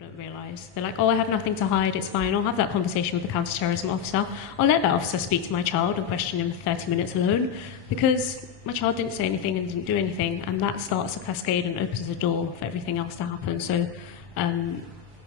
people don't realise. They're like, oh, I have nothing to hide, it's fine, I'll have that conversation with the counter-terrorism officer. I'll let that officer speak to my child and question him for 30 minutes alone, because my child didn't say anything and didn't do anything, and that starts a cascade and opens the door for everything else to happen. So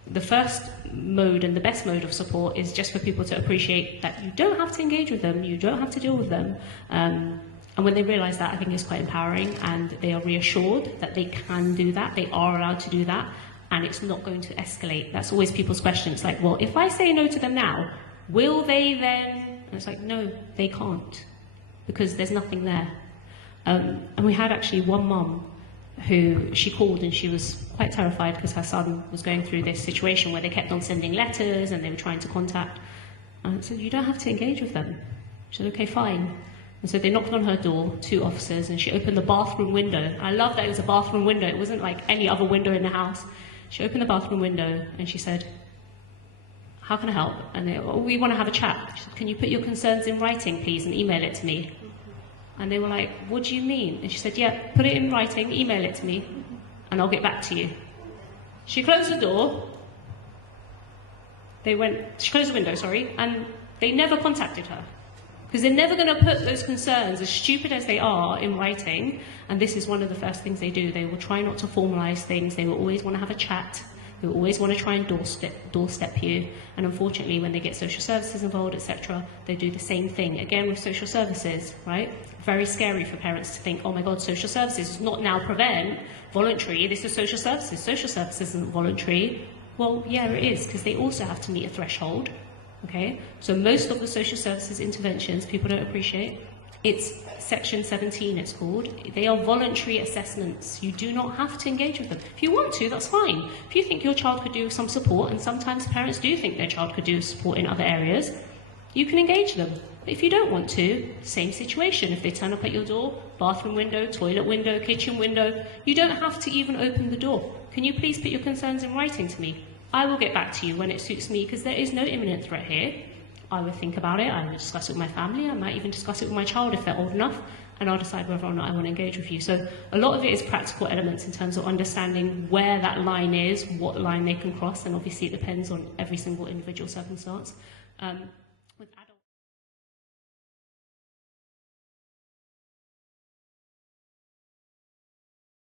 the first mode and the best mode of support is just for people to appreciate that you don't have to engage with them, you don't have to deal with them. And when they realise that, I think it's quite empowering, and they are reassured that they can do that, they are allowed to do that, and it's not going to escalate. That's always people's questions, like, well, if I say no to them now, will they then? And it's like, no, they can't, because there's nothing there. And we had actually one mum who, she called and she was quite terrified because her son was going through this situation where they kept on sending letters and they were trying to contact. And I said, you don't have to engage with them. She said, okay, fine. And so they knocked on her door, 2 officers, and she opened the bathroom window. I love that it was a bathroom window. It wasn't like any other window in the house. She opened the bathroom window and she said, how can I help? And they, oh, we want to have a chat. She said, can you put your concerns in writing, please, and email it to me? And they were like, what do you mean? And she said, yeah, put it in writing, email it to me, and I'll get back to you. She closed the door. She closed the window, sorry, and they never contacted her. Because they're never going to put those concerns, as stupid as they are, in writing. And this is one of the first things they do. They will try not to formalise things. They will always want to have a chat. They will always want to try and doorstep you. And unfortunately, when they get social services involved, etc., they do the same thing. Again, with social services, right? Very scary for parents to think, oh my God, social services is not now prevent, voluntary, this is social services. Social services isn't voluntary. Well, yeah, it is, because they also have to meet a threshold. Okay, so most of the social services interventions, people don't appreciate, it's Section 17 it's called. They are voluntary assessments. You do not have to engage with them. If you want to, that's fine. If you think your child could do some support, and sometimes parents do think their child could do support in other areas, you can engage them. But if you don't want to, same situation. If they turn up at your door, bathroom window, toilet window, kitchen window, you don't have to even open the door. Can you please put your concerns in writing to me? I will get back to you when it suits me, because there is no imminent threat here. I would think about it, I would discuss it with my family, I might even discuss it with my child if they're old enough, and I'll decide whether or not I want to engage with you. So a lot of it is practical elements in terms of understanding where that line is, what line they can cross, and obviously it depends on every single individual circumstance.